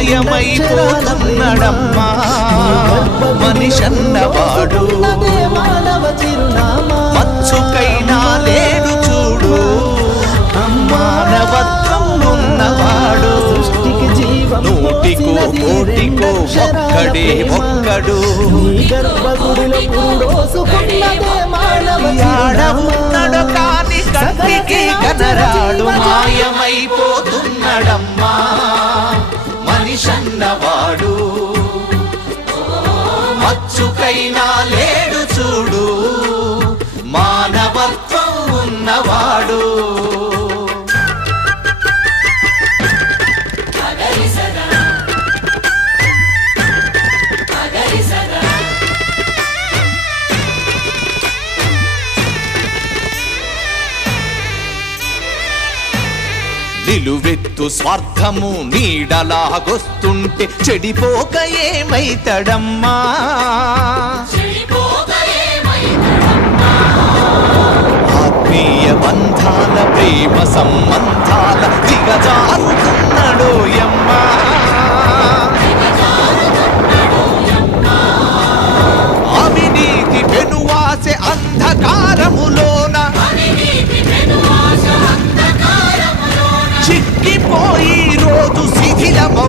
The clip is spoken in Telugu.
మాయమైపోతున్నడమ్మా మనిషన్నవాడు మచ్చుకైనా లేడు చూడు మానవత్వం ఉన్నవాడు నూటికో కోటికో ఒక్కడు ఆడవున్నాడు కాని కంటికి కనరాడు మాయమైపోతున్నడమ్మా మనిషన్నవాడు మచ్చుకైనా లేడు చూడు మానవత్వం ఉన్నవాడు నిలువెత్తు స్వార్థము నీడలాగొస్తుంటే చెడిపోక ఏమైతడమ్మా ఆత్మీయ బంధాల ప్రేమ సంబంధాల దిగజారుతున్నాడోయమ్మా అవినీతి పెనువాసె అంధకారములో